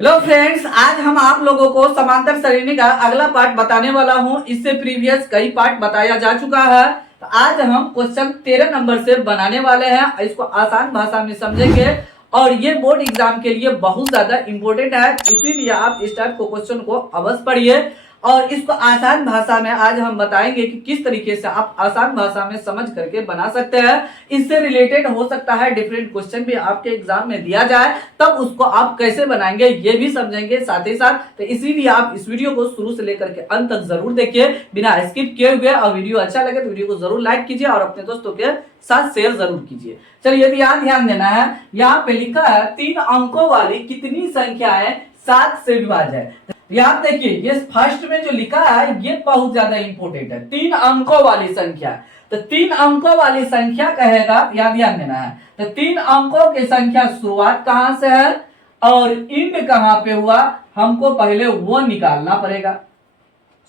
Hello friends, आज हम आप लोगों को समांतर श्रेणी का अगला पार्ट बताने वाला हूं। इससे प्रीवियस कई पार्ट बताया जा चुका है। तो आज हम क्वेश्चन 13 नंबर से बनाने वाले हैं। इसको आसान भाषा में समझेंगे और ये बोर्ड एग्जाम के लिए बहुत ज्यादा इंपॉर्टेंट है। इसीलिए आप इस टाइप को क्वेश्चन को अवश्य पढ़िए और इसको आसान भाषा में आज हम बताएंगे कि किस तरीके से आप आसान भाषा में समझ करके बना सकते हैं। इससे रिलेटेड हो सकता है डिफरेंट क्वेश्चन भी आपके एग्जाम में दिया जाए, तब उसको आप कैसे बनाएंगे ये भी समझेंगे साथ ही साथ। तो इसीलिए आप इस वीडियो को शुरू से लेकर के अंत तक जरूर देखिए बिना स्किप किए हुए। और वीडियो अच्छा लगे तो वीडियो को जरूर लाइक कीजिए और अपने दोस्तों के साथ शेयर जरूर कीजिए। चलिए, ध्यान देना है। यहाँ पे लिखा है 3 अंकों वाली कितनी संख्याएं 7 से विभाज्य है। याद देखिए, ये फर्स्ट में जो लिखा है ये बहुत ज्यादा इंपॉर्टेंट है। 3 अंकों वाली संख्या, तो 3 अंकों वाली संख्या कहेगा, ध्यान देना है। तो 3 अंकों की संख्या शुरुआत कहां से है और इंड कहां पे हुआ, हमको पहले वो निकालना पड़ेगा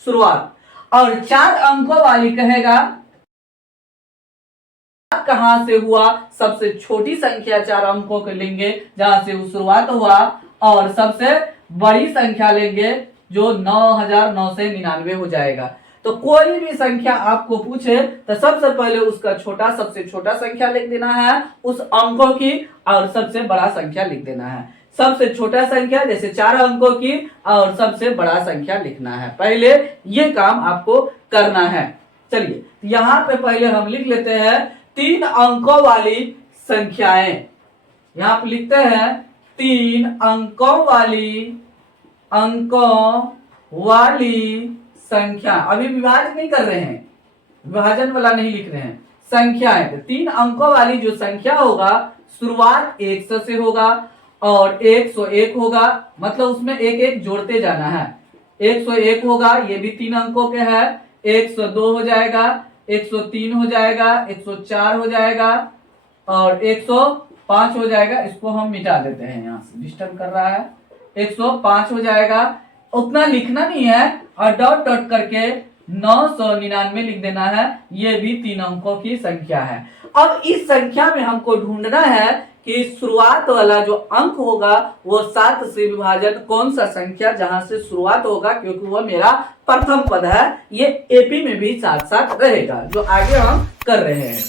शुरुआत। और 4 अंकों वाली कहेगा कहां से हुआ, सबसे छोटी संख्या 4 अंकों के लेंगे जहां से वो शुरुआत हुआ और सबसे बड़ी संख्या लेंगे जो 9999 हो जाएगा। तो कोई भी संख्या आपको पूछे तो सबसे पहले उसका सबसे छोटा संख्या लिख देना है उस अंकों की और सबसे बड़ा संख्या लिख देना है। सबसे छोटा संख्या जैसे 4 अंकों की और सबसे बड़ा संख्या लिखना है। पहले ये काम आपको करना है। चलिए, यहाँ पे पहले हम लिख लेते हैं 3 अंकों वाली संख्याएं। यहाँ पे लिखते हैं 3 अंकों वाली संख्या। अभी विभाजन नहीं कर रहे हैं, विभाजन वाला नहीं लिख रहे हैं, संख्याएं। तो 3 अंकों वाली जो संख्या होगा शुरुआत 100 से होगा और 101 होगा, मतलब उसमें एक एक जोड़ते जाना है। 101 होगा, ये भी 3 अंकों के है। 102 हो जाएगा, 103 हो जाएगा, 104 हो जाएगा और 105 हो जाएगा। इसको हम मिटा देते हैं, यहाँ से डिस्टर्ब कर रहा है। 105 हो जाएगा। उतना लिखना नहीं है और डॉट डॉट करके 999 लिख देना है। ये भी 3 अंकों की संख्या है। अब इस संख्या में हमको ढूंढना है कि शुरुआत वाला जो अंक होगा वो 7 से विभाजन कौन सा संख्या जहां से शुरुआत होगा, क्योंकि वो मेरा प्रथम पद है। ये एपी में भी साथ साथ रहेगा जो आगे हम कर रहे हैं।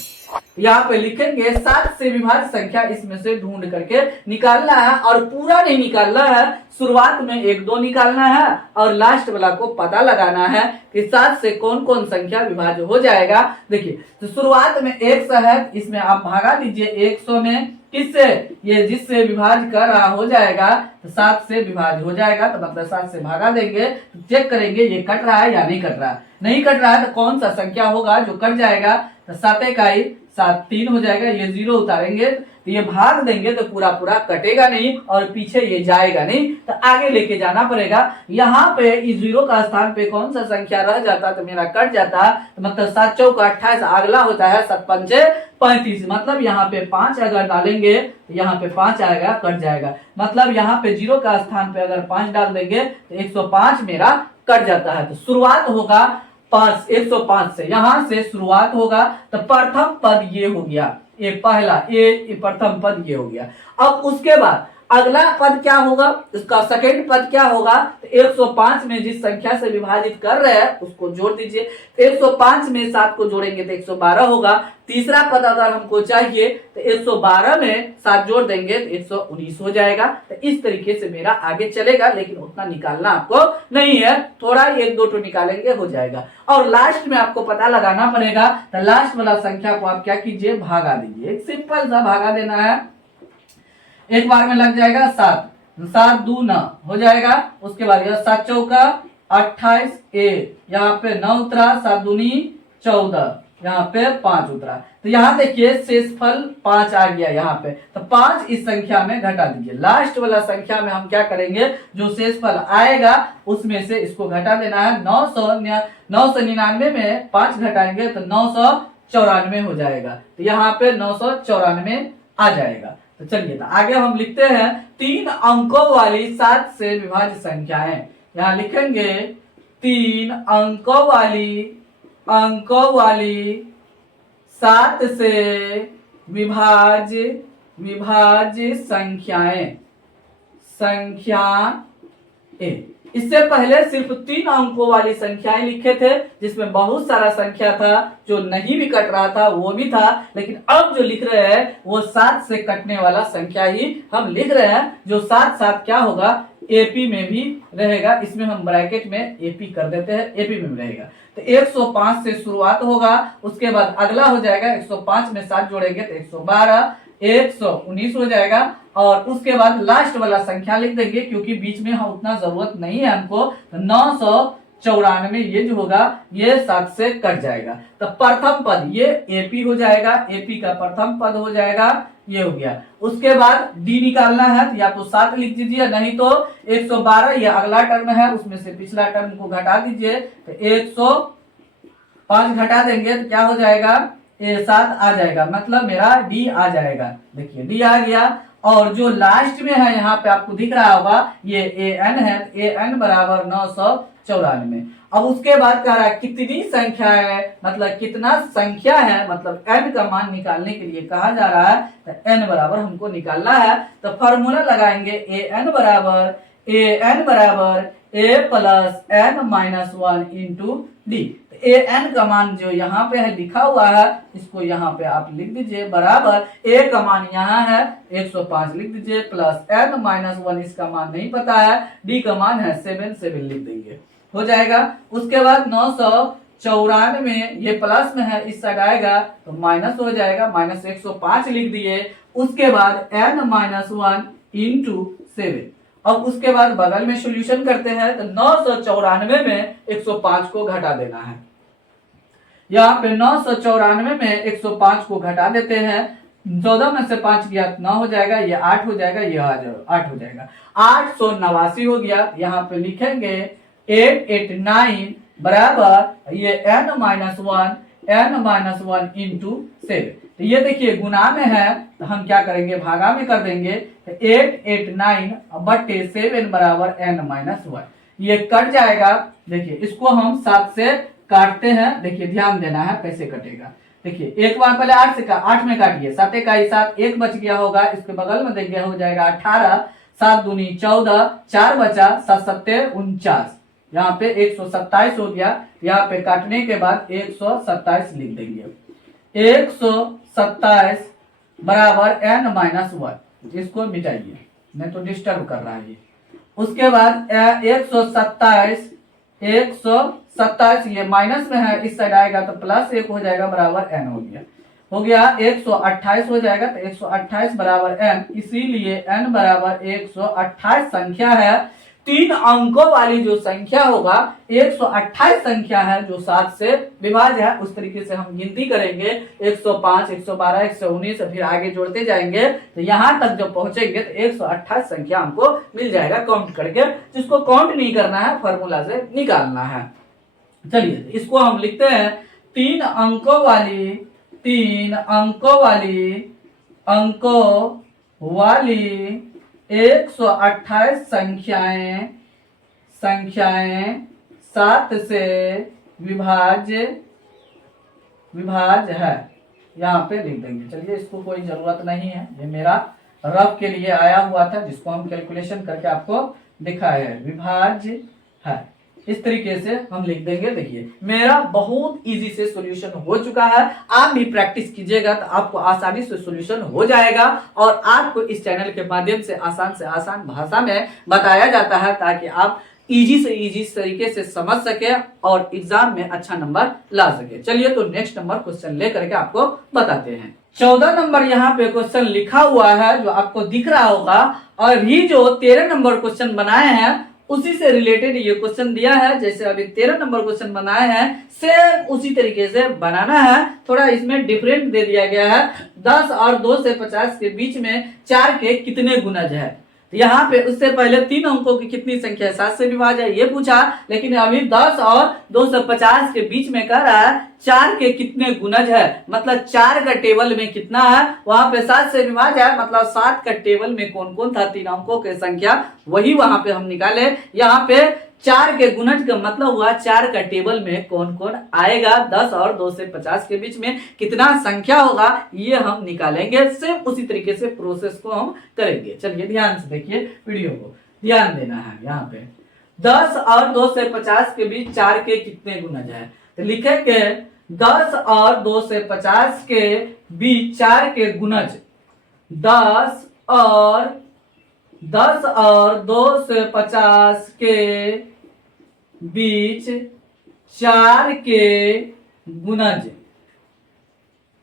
यहाँ पे लिखेंगे 7 से विभाज्य संख्या, इसमें से ढूंढ करके निकालना है और पूरा नहीं निकालना है। शुरुआत में 1 2 निकालना है और लास्ट वाला को पता लगाना है कि 7 से कौन कौन संख्या विभाज्य हो जाएगा। देखिए, तो शुरुआत में 100 है, इसमें आप भागा दीजिए 100 में किससे, ये जिससे विभाज्य कर रहा हो जाएगा तो 7 से विभाज्य हो जाएगा। तो मतलब 7 से भागा देंगे तो चेक करेंगे ये कट रहा है या नहीं कट रहा है। नहीं कट रहा है तो कौन सा संख्या होगा जो कट जाएगा, तो 7 इकाई 7 3 हो जाएगा। ये 0 उतारेंगे तो ये भाग देंगे तो पूरा पूरा कटेगा नहीं और पीछे ये जाएगा नहीं, तो आगे लेके जाना पड़ेगा। यहाँ पे इस 0 का स्थान पे कौन सा संख्या रह जाता तो मेरा कट जाता, तो मतलब 7 चौका 28, अगला होता है 7 पंचे 35। मतलब यहाँ पे 5 अगर डालेंगे तो यहाँ पे 5 आएगा, कट जाएगा। मतलब यहाँ पे 0 का स्थान पे अगर 5 डाल देंगे तो 105 मेरा कट जाता है। तो शुरुआत होगा 105 से, यहां से शुरुआत होगा। तो प्रथम पद ये हो गया, ये पहला ये प्रथम पद ये हो गया। अब उसके बाद अगला पद क्या होगा, उसका सेकंड पद क्या होगा, तो 105 में जिस संख्या से विभाजित कर रहे हैं उसको जोड़ दीजिए। तो 105 में 7 को जोड़ेंगे तो 112 होगा। तीसरा पद अगर हमको चाहिए तो 112 में 7 जोड़ देंगे तो 119 हो जाएगा। तो इस तरीके से मेरा आगे चलेगा, लेकिन उतना निकालना आपको नहीं है, थोड़ा 1 2 निकालेंगे हो जाएगा। और लास्ट में आपको पता लगाना पड़ेगा, तो लास्ट वाला संख्या को आप क्या कीजिए, भागा दीजिए। एक सिंपल सा भागा देना है, एक बार में लग जाएगा 7 7 2 9 हो जाएगा। उसके बाद 7 चौका 28, यहाँ पे 9 उतरा, 7 दूनी 14, यहाँ पे 5 उतरा। तो यहाँ देखिए शेषफल 5 आ गया यहाँ पे। तो 5 इस संख्या में घटा दीजिए। लास्ट वाला संख्या में हम क्या करेंगे, जो शेषफल आएगा उसमें से इसको घटा देना है। 999 में 5 घटाएंगे तो 994 हो जाएगा। तो यहाँ पे 994 आ जाएगा। तो चलिए, तो आगे हम लिखते हैं 3 अंकों वाली 7 से विभाज्य संख्याएं। यहाँ लिखेंगे 3 अंकों वाली 7 से विभाज्य संख्याएं। संख्या ए। इससे पहले सिर्फ 3 अंकों वाली संख्याएं लिखे थे, जिसमें बहुत सारा संख्या था, जो नहीं भी कट रहा था वो भी था, लेकिन अब जो लिख रहे हैं वो 7 से कटने वाला संख्या ही हम लिख रहे हैं, जो साथ साथ क्या होगा, एपी में भी रहेगा। इसमें हम ब्रैकेट में एपी कर देते हैं, एपी में भी रहेगा। तो 105 से शुरुआत होगा, उसके बाद अगला हो जाएगा 105 में 7 जोड़ेंगे तो 112, 119 हो जाएगा, और उसके बाद लास्ट वाला संख्या लिख देंगे, क्योंकि बीच में हम उतना जरूरत नहीं है हमको। तो 994 ये जो होगा ये 7 से कट जाएगा। तो प्रथम पद ये एपी हो जाएगा, एपी का प्रथम पद हो जाएगा, ये हो गया। उसके बाद डी निकालना है, या तो 7 लिख दीजिए, नहीं तो 112 ये अगला टर्म है, उसमें से पिछला टर्म को घटा दीजिए। तो 105 घटा देंगे तो क्या हो जाएगा, 7 आ जाएगा, मतलब मेरा डी आ जाएगा। देखिए डी आ गया, और जो लास्ट में है यहाँ पे आपको दिख रहा होगा ये ए एन है, ए एन बराबर 994। अब उसके बाद कह रहा है कितनी संख्या है, मतलब कितना संख्या है, मतलब एन का मान निकालने के लिए कहा जा रहा है। तो एन बराबर हमको निकालना है, तो फॉर्मूला लगाएंगे ए एन बराबर A plus N minus 1 into D. A N का मान जो यहाँ पे है लिखा हुआ है, इसको यहाँ पे आप लिख दीजिए, बराबर ए का मान यहाँ है 105 लिख दीजिए, प्लस एन माइनस 1 इसका मान नहीं पता है, डी का मान है 7 लिख देंगे, हो जाएगा। उसके बाद 994 ये प्लस में है, इस साइड आएगा तो माइनस हो जाएगा, माइनस 105 लिख दिए। उसके बाद n माइनस 1 इंटू 7। अब उसके बाद बगल में सॉल्यूशन करते हैं, तो 994 में 105 को घटा देना है। यहाँ पे 994 में 105 को घटा देते हैं, 14 में से 5 गया 9 हो जाएगा, ये 8 हो जाएगा, ये 8 हो जाएगा, 889 हो गया। यहाँ पे लिखेंगे 889 बराबर ये n माइनस 1 इंटू 7। तो ये देखिए गुना में है, तो हम क्या करेंगे, भागा में कर देंगे। तो 889 बटे 7 बराबर n माइनस 1, ये कट जाएगा। देखिए इसको हम 7 से काटते हैं, देखिए ध्यान देना है कैसे कटेगा। देखिए एक बार पहले 8 में काटिए, 7 इकाई 7, 1 बच गया होगा, इसके बगल में देंगे, हो जाएगा 18, 7 दूनी 14, 4 बचा, 7 सत्ते 49, यहाँ पे 127 हो गया। यहाँ पे काटने के बाद 127 लिख देंगे, 127 बराबर n माइनस 1, इसको मिटाइए नहीं तो डिस्टर्ब कर रहा है ये। उसके बाद 127 ये माइनस में है, इस साइड आएगा तो प्लस 1 हो जाएगा, बराबर n हो गया 128 हो जाएगा। तो 128 बराबर n, इसीलिए n बराबर 128 संख्या है। 3 अंकों वाली जो संख्या होगा 128 संख्या है, जो 7 से विभाज्य है। उस तरीके से हम गिनती करेंगे, 105, 112, 119, फिर आगे जोड़ते जाएंगे, तो यहाँ तक जब पहुंचेंगे तो 128 संख्या हमको मिल जाएगा काउंट करके। जिसको काउंट नहीं करना है फॉर्मूला से निकालना है। चलिए इसको हम लिखते हैं, 3 अंकों वाली 128 संख्याएं 7 से विभाज्य है, यहाँ पे लिख देंगे। चलिए इसको कोई जरूरत नहीं है, ये मेरा रफ के लिए आया हुआ था, जिसको हम कैलकुलेशन करके आपको दिखाया है, विभाज्य है। इस तरीके से हम लिख देंगे। देखिए मेरा बहुत इजी से सॉल्यूशन हो चुका है, आप भी प्रैक्टिस कीजिएगा तो आपको आसानी से सॉल्यूशन हो जाएगा। और आपको इस चैनल के माध्यम से आसान भाषा में बताया जाता है, ताकि आप इजी से इजी तरीके से समझ सके और एग्जाम में अच्छा नंबर ला सके। चलिए तो नेक्स्ट नंबर क्वेश्चन लेकर के आपको बताते हैं। 14 नंबर यहाँ पे क्वेश्चन लिखा हुआ है, जो आपको दिख रहा होगा। और भी जो 13 नंबर क्वेश्चन बनाए हैं उसी से रिलेटेड ये क्वेश्चन दिया है। जैसे अभी 13 नंबर क्वेश्चन बनाए हैं, सेम उसी तरीके से बनाना है। थोड़ा इसमें डिफरेंट दे दिया गया है, 10 और 2 से 50 के बीच में 4 के कितने गुणज है। तो यहाँ पे उससे पहले 3 अंकों की कितनी संख्या 7 से विभाज्य है ये पूछा, लेकिन अभी 10 और 250 के बीच में कह रहा है 4 के कितने गुणज है, मतलब 4 का टेबल में कितना है, वहां पे 7 से विभाज्य है, मतलब 7 का टेबल में कौन कौन था 3 अंकों की संख्या, वही वहां पे हम निकाले। यहाँ पे 4 के गुणज का मतलब हुआ 4 का टेबल में कौन कौन आएगा, 10 और 2 से 50 के बीच में कितना संख्या होगा ये हम निकालेंगे। सेम उसी तरीके से प्रोसेस को हम करेंगे। चलिए ध्यान से देखिए, वीडियो को ध्यान देना है। यहाँ पे 10 और 2 से 50 के बीच 4 के कितने गुणज है, तो लिखेंगे 10 और 2 से 50 के बीच 4 के गुणज 10 और 2 से 50 के बीच 4 के गुणज,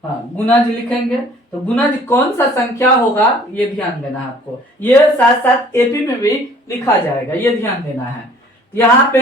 हाँ गुणज लिखेंगे। तो गुणज कौन सा संख्या होगा ये ध्यान देना है आपको, ये साथ साथ एपी में भी लिखा जाएगा, ये ध्यान देना है। यहाँ पे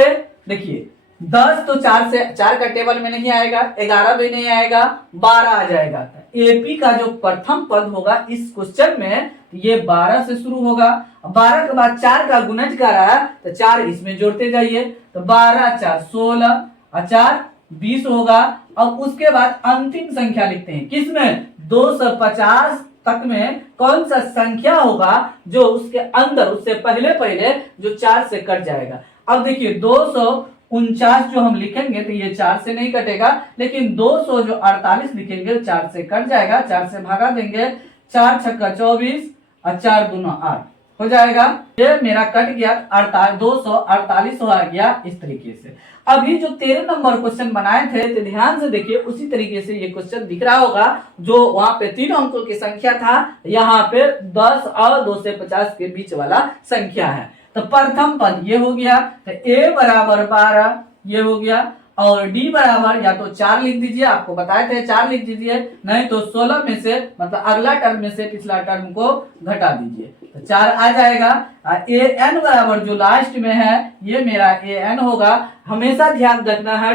देखिए 10 तो 4 का टेबल में नहीं आएगा, 11 भी नहीं आएगा, 12 आ जाएगा। एपी का जो प्रथम पद होगा इस क्वेश्चन में ये 12 से शुरू होगा। 12 के बाद 4 का गुणज कर रहा है तो 4 इसमें जोड़ते जाइए, तो 12 4 16 और 4 20 होगा। अब उसके बाद अंतिम संख्या लिखते हैं, किसमें 250 तक में कौन सा संख्या होगा जो उसके अंदर उससे पहले पहले जो 4 से कट जाएगा। अब देखिए 249 जो हम लिखेंगे तो ये 4 से नहीं कटेगा, लेकिन 200 जो 48 लिखेंगे 4 से कट जाएगा, 4 से भागा देंगे, 4 छक्का 24 और 4 दूना 8 हो जाएगा। ये मेरा कट गया, 248 हो गया इस तरीके से। अभी जो 13 नंबर क्वेश्चन बनाए थे तो ध्यान से देखिए, उसी तरीके से ये क्वेश्चन दिख रहा होगा। जो वहां पे 3 अंकों की संख्या था, यहाँ पे 10 और 2 से 50 के बीच वाला संख्या है। तो प्रथम पद ये हो गया, तो a बराबर 12 ये हो गया, और d बराबर या तो 4 लिख दीजिए, आपको बताए थे 4 लिख दीजिए, नहीं तो 16 में से मतलब अगला टर्म में से पिछला टर्म को घटा दीजिए तो 4 आ जाएगा। a n बराबर जो लास्ट में है ये मेरा a n होगा। हमेशा ध्यान रखना है,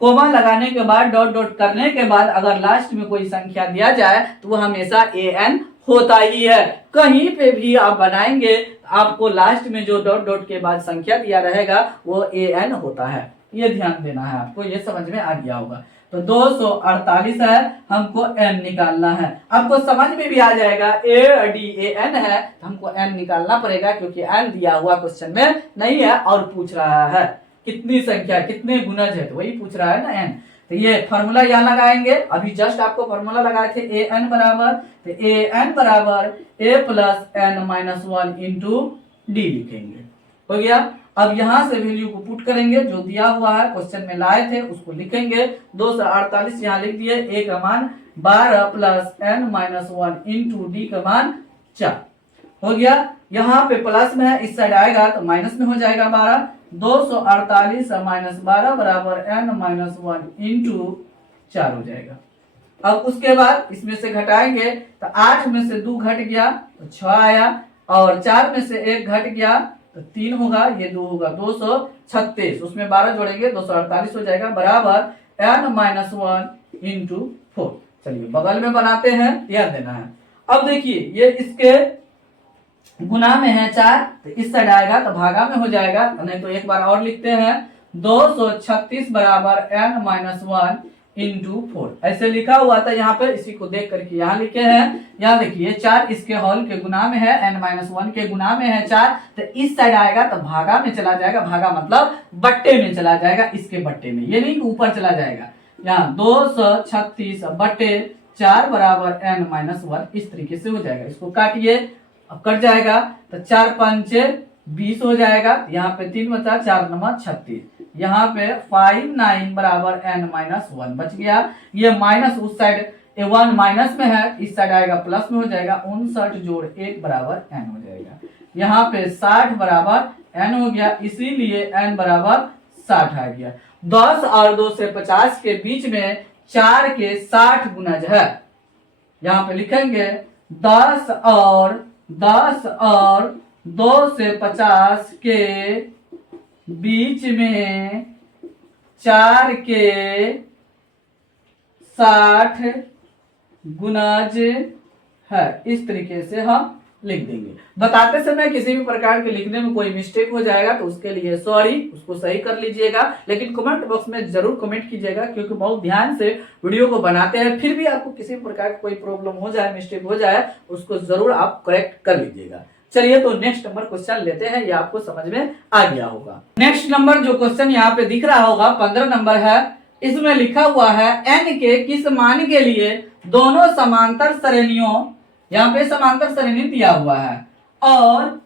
कोमा लगाने के बाद डॉट डॉट करने के बाद अगर लास्ट में कोई संख्या दिया जाए तो वो हमेशा a n होता ही है। कहीं पे भी आप बनाएंगे आपको लास्ट में जो डॉट डॉट के बाद संख्या दिया रहेगा वो a n होता है, ये ध्यान देना है आपको, ये समझ में आ गया होगा। तो 248 है, हमको n निकालना है। आपको समझ में भी आ जाएगा ADAN है तो हमको n निकालना पड़ेगा, क्योंकि n दिया हुआ क्वेश्चन में नहीं है और पूछ रहा है कितनी संख्या कितने गुणज है, तो वही पूछ रहा है ना n। तो ये फॉर्मूला यहाँ लगाएंगे, अभी जस्ट आपको फॉर्मूला लगाए थे AN बराबर, तो AN बराबर A plus n minus 1 into D लिखेंगे, हो गया। अब यहाँ से वैल्यू को पुट करेंगे, जो दिया हुआ है क्वेश्चन में लाए थे उसको लिखेंगे। 248 यहाँ लिख दिए, a का मान 12 plus n minus 1 into D का मान 4 हो गया। यहाँ पे प्लस में है, इस साइड आएगा तो माइनस में हो जाएगा 12। 248 माइनस 12 बराबर n माइनस 1 इंटू 4 हो जाएगा। अब उसके बाद इसमें से घटाएंगे तो 8 में से 2 घट गया तो 6 आया, और 4 में से 1 घट गया तो 3 होगा, ये 2 होगा 236, उसमें 12 जोड़ेंगे 248 हो जाएगा, बराबर n माइनस 1 इंटू 4। चलिए बगल में बनाते हैं, ध्यान देना है। अब देखिए ये इसके गुना में है 4, तो इस साइड आएगा तो भागा में हो जाएगा, नहीं तो एक बार और लिखते हैं 236 बराबर n माइनस 1 इंटू 4 ऐसे लिखा हुआ था यहाँ पे, इसी को देख करके यहाँ लिखे हैं। यहाँ देखिए 4 इसके हॉल के गुना में है, n माइनस 1 के गुना में है 4, तो इस साइड आएगा तो भागा में चला जाएगा, भागा मतलब बट्टे में चला जाएगा, इसके बट्टे में, ये नहीं ऊपर चला जाएगा। यहाँ 236 बट्टे 4 बराबर n माइनस 1 इस तरीके से हो जाएगा। इसको काटिए, अब कट जाएगा तो 4 5 20 हो जाएगा, यहाँ पे 3 बचा, 4 नंबर 36, यहाँ पे 5 9 बराबर n माइनस 1 बच गया। ये माइनस उस साइड 1 माइनस में है, इस साइड आएगा प्लस में हो जाएगा, 59 जोड़ 1 बराबर n हो जाएगा। यहाँ पे 60 बराबर n हो गया, इसीलिए n बराबर 60 आ गया। 10 और 2 से 50 के बीच में 4 के 60 गुणज है। यहाँ पे लिखेंगे 10 और 2 से 50 के बीच में 4 के 60 गुणज है, इस तरीके से हम लिख देंगे। बताते समय किसी भी प्रकार के लिखने में कोई मिस्टेक हो जाएगा तो उसके लिए सॉरी, उसको सही कर लीजिएगा, लेकिन कमेंट बॉक्स में जरूर कमेंट कीजिएगा, क्योंकि बहुत ध्यान से वीडियो को बनाते हैं, फिर भी आपको किसी प्रकार का कोई प्रॉब्लम हो जाए, मिस्टेक हो जाए, उसको जरूर आप करेक्ट कर लीजिएगा। चलिए तो नेक्स्ट नंबर क्वेश्चन लेते हैं, ये आपको समझ में आ गया होगा। नेक्स्ट नंबर जो क्वेश्चन यहाँ पे दिख रहा होगा 15 नंबर है, इसमें लिखा हुआ है n के किस मान के लिए दोनों समांतर श्रेणियों, यहाँ पे समांतर श्रेणी दिया हुआ है और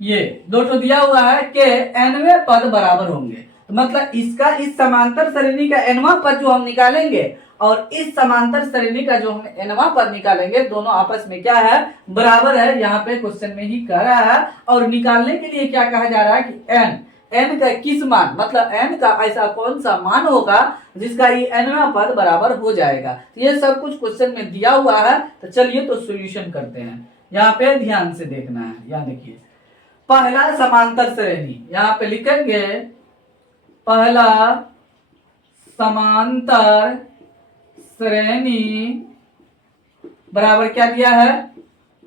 ये दो ठो दिया हुआ है कि nवें पद बराबर होंगे। तो मतलब इसका इस समांतर श्रेणी का nवां पद जो हम निकालेंगे और इस समांतर श्रेणी का जो हम nवां पद निकालेंगे दोनों आपस में क्या है, बराबर है। यहाँ पे क्वेश्चन में ही कह रहा है और निकालने के लिए क्या कहा जा रहा है कि n का किस मान, मतलब n का ऐसा कौन सा मान होगा जिसका ये nवां पद बराबर हो जाएगा। तो ये सब कुछ क्वेश्चन में दिया हुआ है। तो चलिए तो सॉल्यूशन करते हैं, यहाँ पे ध्यान से देखना है। यहाँ देखिए पहला समांतर श्रेणी, यहाँ पे लिखेंगे पहला समांतर श्रेणी बराबर क्या दिया है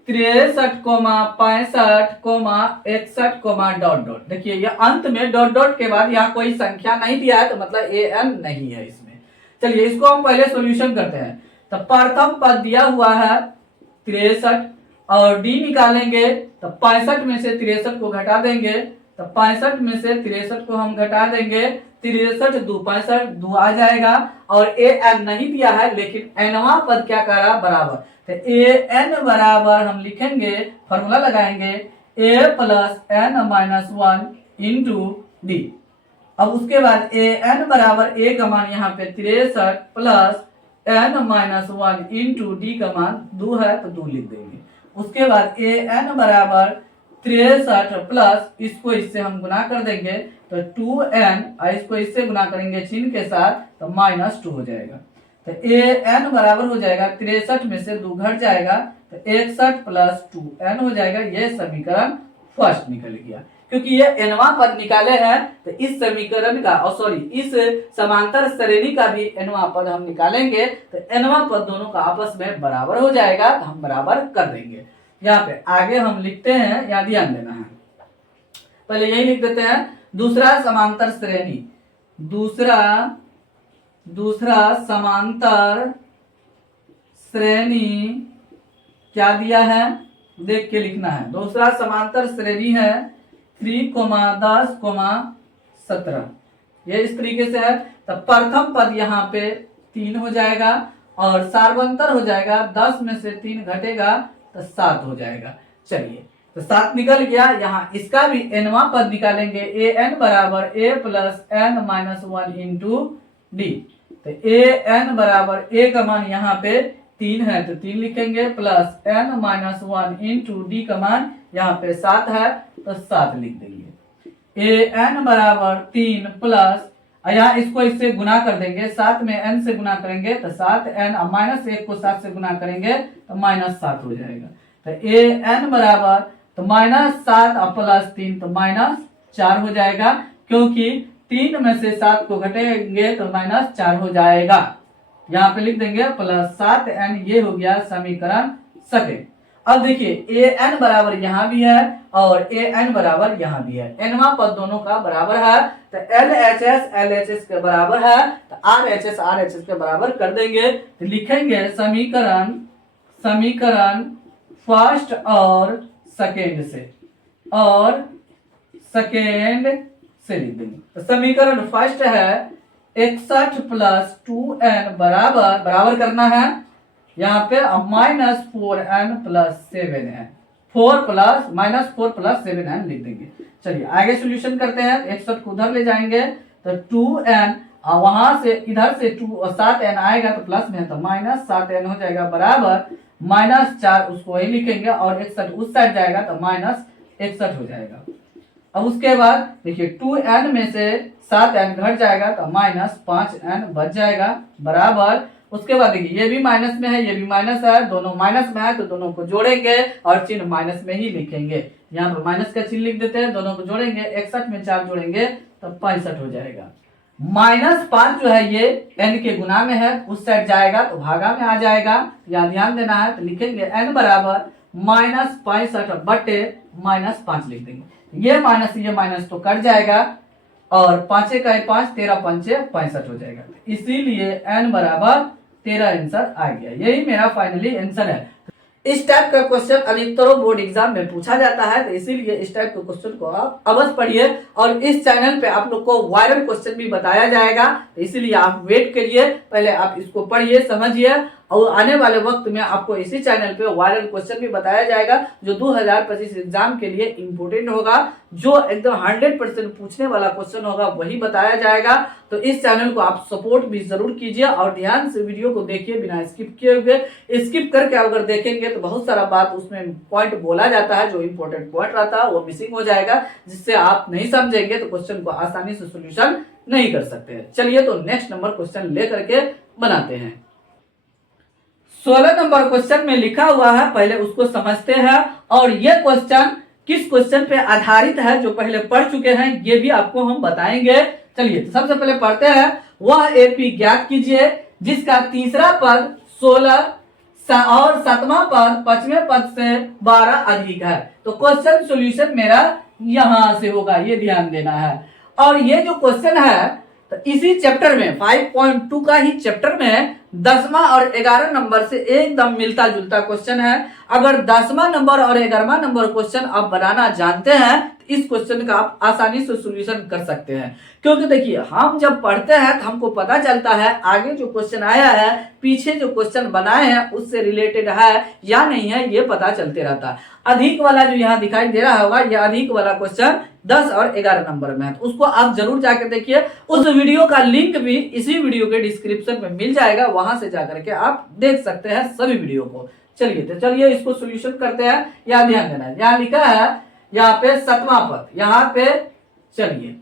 63, 65, 61, डॉट डॉट। देखिए ये अंत में डॉट डॉट के बाद यहाँ कोई संख्या नहीं दिया है, तो मतलब an नहीं है इसमें। चलिए इसको हम पहले सॉल्यूशन करते हैं। तो प्रथम पद दिया हुआ है 63 और d निकालेंगे तो 65 में से 63 को घटा देंगे, तो 65 में से 63 को हम घटा देंगे, 63 2 65 2 आ जाएगा और an नहीं दिया है लेकिन nवां पद क्या कर रहा बराबर। तो an बराबर हम लिखेंगे, फॉर्मूला लगाएंगे a plus n minus 1 into D. अब उसके बाद an बराबर a का मान यहाँ पे 63 plus n minus 1 into D का मान 2 है तो 2 लिख देंगे। उसके बाद an बराबर 63 प्लस इसको इससे हम गुना कर देंगे तो 2n, इसको इससे गुना करेंगे चिन्ह के साथ तो -2 हो जाएगा। तो an बराबर हो जाएगा 63 में से 2 घट जाएगा तो 61 प्लस 2n हो जाएगा। ये समीकरण फर्स्ट निकल गया। क्योंकि ये nवां पद निकाले हैं तो इस समीकरण का इस समांतर श्रेणी का भी nवां पद हम निकालेंगे तो nवां पद दोनों का आपस में बराबर हो जाएगा, तो हम बराबर कर देंगे। यहाँ पे आगे हम लिखते हैं, यहाँ ध्यान देना है, पहले यही लिख देते हैं दूसरा समांतर श्रेणी, दूसरा समांतर श्रेणी क्या दिया है देख के लिखना है। दूसरा समांतर श्रेणी है 3, 10, 17, ये इस तरीके से है। तो प्रथम पद यहाँ पे 3 हो जाएगा और सार्वंतर हो जाएगा, 10 में से 3 घटेगा तो 7 हो जाएगा। चलिए तो 7 निकल गया। यहाँ इसका भी nवां पद निकालेंगे, an बराबर a plus n minus 1 into D. तो an बराबर a का मान यहाँ पे 3 है तो 3 लिखेंगे plus n minus 1 into D का मान यहाँ पे 7 है तो 7 लिख देंगे। an बराबर 3 प्लस यहाँ इसको इससे गुना कर देंगे, 7 में n से गुना करेंगे तो 7n, -1 को 7 से गुना करेंगे तो -7 हो जाएगा। तो an बराबर तो -7 प्लस 3 तो -4 हो जाएगा, क्योंकि 3 में से 7 को घटेंगे तो -4 हो जाएगा। यहाँ पे लिख देंगे प्लस 7n, ये हो गया समीकरण सेकंड। अब देखिए an बराबर यहाँ भी है और an बराबर यहाँ भी है, nवां पद दोनों का बराबर है तो LHS LHS के बराबर है तो RHS RHS के बराबर कर देंगे। तो लिखेंगे समीकरण फर्स्ट और सेकेंड से लिख देंगे। तो समीकरण फर्स्ट है 61 प्लस 2n बराबर करना है यहाँ पे -4n plus 7n, 4 plus 7n लिख देंगे। चलिए आगे सॉल्यूशन करते हैं। 61 को उधर ले जाएंगे तो 2n, वहां से इधर से 7n आएगा तो प्लस में है तो -7n हो जाएगा बराबर -4, उसको वही लिखेंगे और 61 उस साइड जाएगा तो -61 हो जाएगा। अब उसके बाद देखिए 2n में से 7n घट जाएगा तो -5n बच जाएगा बराबर। उसके बाद देखिए ये भी माइनस में है, ये भी माइनस है, दोनों माइनस में है तो दोनों को जोड़ेंगे और चिन्ह माइनस में ही लिखेंगे। यहाँ पर माइनस का चिन्ह लिख देते हैं, दोनों को जोड़ेंगे, 61 में 4 जोड़ेंगे तो 65 हो जाएगा। -5 जो है ये n के गुना में है, उस साइड जाएगा तो भागा में आ जाएगा, यहाँ ध्यान देना है। तो लिखेंगे n बराबर -65 बटे -5 लिख देंगे। ये माइनस तो कट जाएगा और 5 का 5, 13 पंचे 65 हो जाएगा। इसीलिए n बराबर 13 आंसर आ गया। यही मेरा फाइनली आंसर है। इस टाइप का क्वेश्चन अधिकतर बोर्ड एग्जाम में पूछा जाता है, तो इसीलिए इस टाइप के क्वेश्चन को आप अवश्य पढ़िए। और इस चैनल पे आप लोग को वायरल क्वेश्चन भी बताया जाएगा, तो इसीलिए आप वेट करिए, पहले आप इसको पढ़िए, समझिए, और आने वाले वक्त में आपको इसी चैनल पे वायरल क्वेश्चन भी बताया जाएगा जो 2025 एग्जाम के लिए इम्पोर्टेंट होगा, जो एकदम 100% पूछने वाला क्वेश्चन होगा वही बताया जाएगा। तो इस चैनल को आप सपोर्ट भी जरूर कीजिए और ध्यान से वीडियो को देखिए बिना स्किप किए हुए। स्किप करके अगर देखेंगे तो बहुत सारा बात उसमें पॉइंट बोला जाता है, जो इम्पोर्टेंट पॉइंट रहता है वो मिसिंग हो जाएगा, जिससे आप नहीं समझेंगे तो क्वेश्चन को आसानी से सोल्यूशन नहीं कर सकते। चलिए तो नेक्स्ट नंबर क्वेश्चन लेकर के बनाते हैं। 16 नंबर क्वेश्चन में लिखा हुआ है, पहले उसको समझते हैं और ये क्वेश्चन किस क्वेश्चन पे आधारित है जो पहले पढ़ चुके हैं ये भी आपको हम बताएंगे। चलिए तो सबसे पहले पढ़ते हैं। वह एपी ज्ञात कीजिए जिसका तीसरा पद 16 और सातवां पद 5वें पद से 12 अधिक है। तो क्वेश्चन सॉल्यूशन मेरा यहां से होगा, ये ध्यान देना है। और ये जो क्वेश्चन है तो इसी चैप्टर में 5.2 का ही चैप्टर में 10वां और 11 नंबर से एकदम मिलता जुलता क्वेश्चन है। अगर 10वां नंबर और 11वां नंबर क्वेश्चन आप बनाना जानते हैं तो इस क्वेश्चन का आप आसानी से सॉल्यूशन कर सकते हैं, क्योंकि देखिए हम जब पढ़ते हैं तो हमको पता चलता है आगे जो क्वेश्चन आया है, पीछे जो क्वेश्चन बनाए हैं उससे रिलेटेड है या नहीं है, ये पता चलते रहता है। अधिक वाला जो यहाँ दिखाई दे रहा होगा, यह अधिक वाला क्वेश्चन 10 और 11 नंबर में है, तो उसको आप जरूर जाकर देखिए। उस वीडियो का लिंक भी इसी वीडियो के डिस्क्रिप्शन में मिल जाएगा, वहां से जाकर के आप देख सकते हैं सभी वीडियो को। चलिए तो चलिए इसको सॉल्यूशन करते हैं। यहाँ ध्यान देना है, यहाँ लिखा है यहाँ पे 7वां पद, यहाँ पे चलिए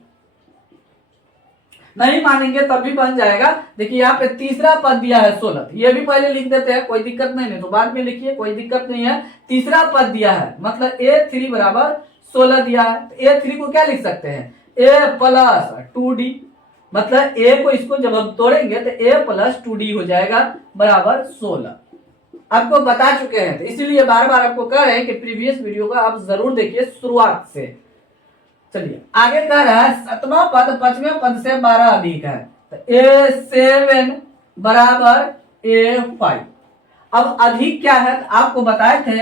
नहीं मानेंगे तब भी बन जाएगा। देखिए यहाँ पे तीसरा पद दिया है 16, ये भी पहले लिख देते हैं, कोई दिक्कत नहीं तो बाद में लिखिए, कोई दिक्कत नहीं है। तीसरा पद दिया है मतलब A3 बराबर 16 दिया है, तो A3 को क्या लिख सकते हैं, A प्लस 2D, मतलब A को इसको जब हम तोड़ेंगे तो A प्लस 2D हो जाएगा बराबर 16। आपको बता चुके हैं, तो इसीलिए बार बार आपको कह रहे हैं कि प्रीवियस वीडियो को आप जरूर देखिए शुरुआत से। चलिए आगे कह रहा है 7वां पद 5वें पद से 12 अधिक है, तो A7 बराबर A5। अब अधिक क्या है तो आपको बताए थे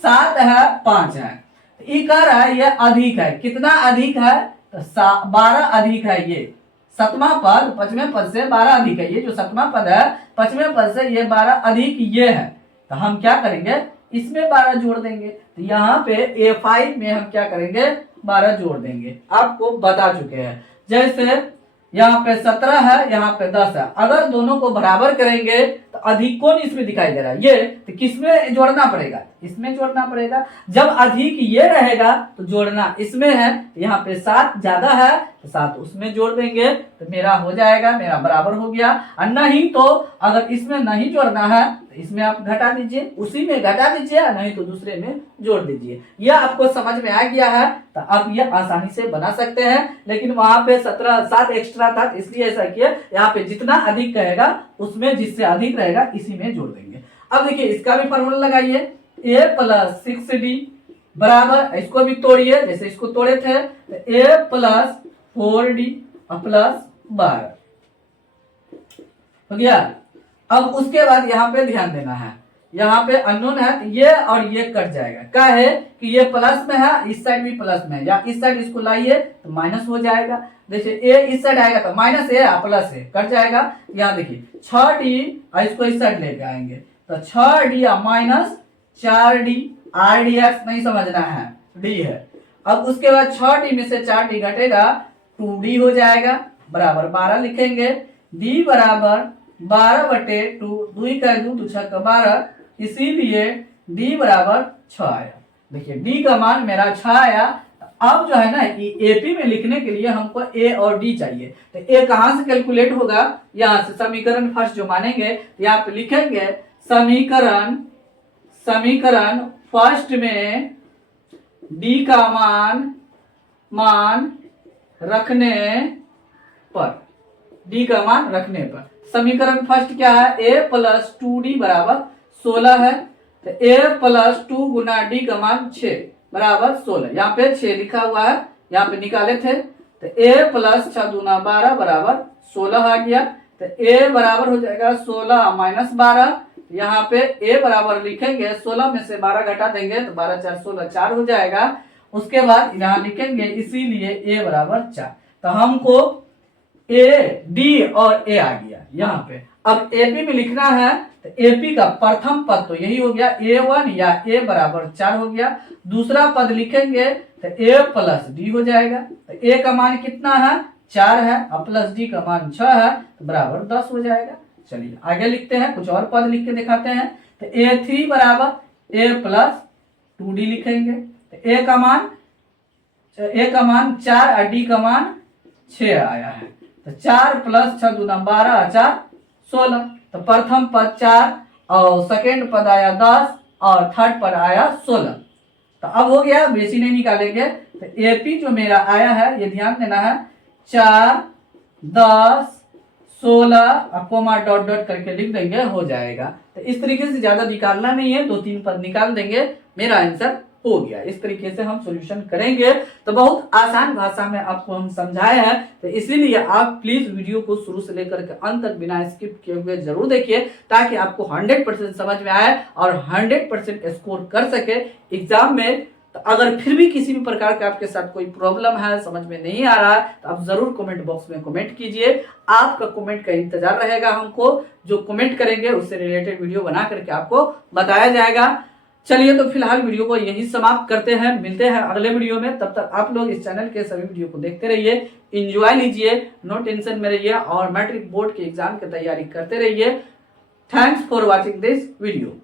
7 है 5 है, तो ये कह रहा है ये अधिक है, कितना अधिक है तो 12 अधिक है। ये 7वां पद 5वें पद से 12 अधिक है, ये जो 7वां पद है 5वें पद से ये 12 अधिक ये है, तो हम क्या करेंगे इसमें 12 जोड़ देंगे। तो यहाँ पे A5 में हम क्या करेंगे 12 जोड़ देंगे, आपको बता चुके हैं। जैसे यहाँ पे 17 है, यहाँ पे 10 है, अगर दोनों को बराबर करेंगे तो अधिक कौन इसमें दिखाई दे रहा है, ये, तो किसमें जोड़ना पड़ेगा, इसमें जोड़ना पड़ेगा। जब अधिक ये रहेगा तो जोड़ना इसमें है, यहाँ पे 7 ज्यादा है तो 7 उसमें जोड़ देंगे, तो मेरा हो जाएगा, मेरा बराबर हो गया। और नहीं तो अगर इसमें नहीं जोड़ना है तो इसमें आप घटा दीजिए, उसी में घटा दीजिए, नहीं तो दूसरे में जोड़ दीजिए। यह आपको समझ में आ गया है तो आप ये आसानी से बना सकते हैं। लेकिन वहां पे 7 एक्स्ट्रा था इसलिए ऐसा किया, यहाँ पे जितना अधिक कहेगा उसमें जिससे अधिक रहेगा इसी में जोड़ देंगे। अब देखिए इसका भी फॉर्मूला लगाइए, A प्लस 6D बराबर, इसको भी तोड़िए जैसे इसको तोड़े थे, तो A प्लस 4D प्लस 12 हो गया। अब उसके बाद यहाँ पे ध्यान देना है, यहाँ पे अननोन है तो ये और ये कट जाएगा, क्या है कि ये प्लस में है, इस साइड भी प्लस में है, या इस साइड इसको लाइए तो माइनस हो जाएगा। जैसे A इस साइड आएगा तो minus A plus A cut जाएगा। यहाँ देखिए 6D इसको इस साइड लेके आएंगे तो 6D माइनस 4D, RDX नहीं समझना है, D है। अब उसके बाद 6D में से 4D घटेगा 2D हो जाएगा बराबर 12 लिखेंगे। D बराबर 12/2, 2 का 2 2 6 का 12, इसीलिए D बराबर 6 आया। देखिए D का मान मेरा 6 आया। अब जो है ना एपी में लिखने के लिए हमको A और D चाहिए, तो A कहां से कैलकुलेट होगा, यहाँ से समीकरण फर्स्ट जो मानेंगे यहाँ पे लिखेंगे समीकरण फर्स्ट में D का मान रखने पर, D का मान रखने पर समीकरण फर्स्ट क्या है, A प्लस 2D बराबर 16 है, तो A प्लस 2 गुना D का मान 6 बराबर 16। यहाँ पे 6 लिखा हुआ है, यहाँ पे निकाले थे, तो A प्लस 6 दूना 12 बराबर 16 आ गया। तो A बराबर हो जाएगा 16 माइनस 12, यहाँ पे a बराबर लिखेंगे, 16 में से 12 घटा देंगे तो 12 4 16 4 हो जाएगा। उसके बाद यहाँ लिखेंगे इसीलिए a बराबर 4। तो हमको a, d और a आ गया यहाँ पे। अब AP में लिखना है तो AP का प्रथम पद तो यही हो गया A1 या A बराबर 4 हो गया। दूसरा पद लिखेंगे तो A प्लस डी हो जाएगा। तो A का मान कितना है 4 है और प्लस डी का मान 6 है तो बराबर 10 हो जाएगा। चलिए आगे लिखते हैं, कुछ और पद लिख के दिखाते हैं। तो A3 बराबर A प्लस 2D लिखेंगे। तो A का मान 4 और D का मान 6 आया है। तो 4 प्लस 6 दूना 12 4 16। तो प्रथम पद 4 और सेकेंड पद आया 10 और थर्ड पद आया 16। तो अब हो गया, बेसी नहीं निकालेंगे। तो AP जो मेरा आया है ये ध्यान देना है 4 10 16 और कोमा डॉट डॉट करके लिख देंगे, हो जाएगा। तो इस तरीके से ज्यादा निकालना नहीं है, 2-3 पद निकाल देंगे, मेरा आंसर हो गया। इस तरीके से हम सॉल्यूशन करेंगे। तो बहुत आसान भाषा में आपको हम समझाए हैं, तो इसीलिए आप प्लीज वीडियो को शुरू से लेकर के अंत तक बिना स्किप किए हुए जरूर देखिए, ताकि आपको 100% समझ में आए और 100% स्कोर कर सके एग्जाम में। तो अगर फिर भी किसी भी प्रकार का आपके साथ कोई प्रॉब्लम है, समझ में नहीं आ रहा, तो आप जरूर कमेंट बॉक्स में कमेंट कीजिए। आपका कमेंट का इंतजार रहेगा, हमको जो कमेंट करेंगे उससे रिलेटेड वीडियो बना करके आपको बताया जाएगा। चलिए तो फिलहाल वीडियो को यही समाप्त करते हैं, मिलते हैं अगले वीडियो में। तब तक आप लोग इस चैनल के सभी वीडियो को देखते रहिए, एंजॉय लीजिए, नो टेंशन में रहिए और मैट्रिक बोर्ड के एग्जाम की तैयारी करते रहिए। Thanks for watching this video.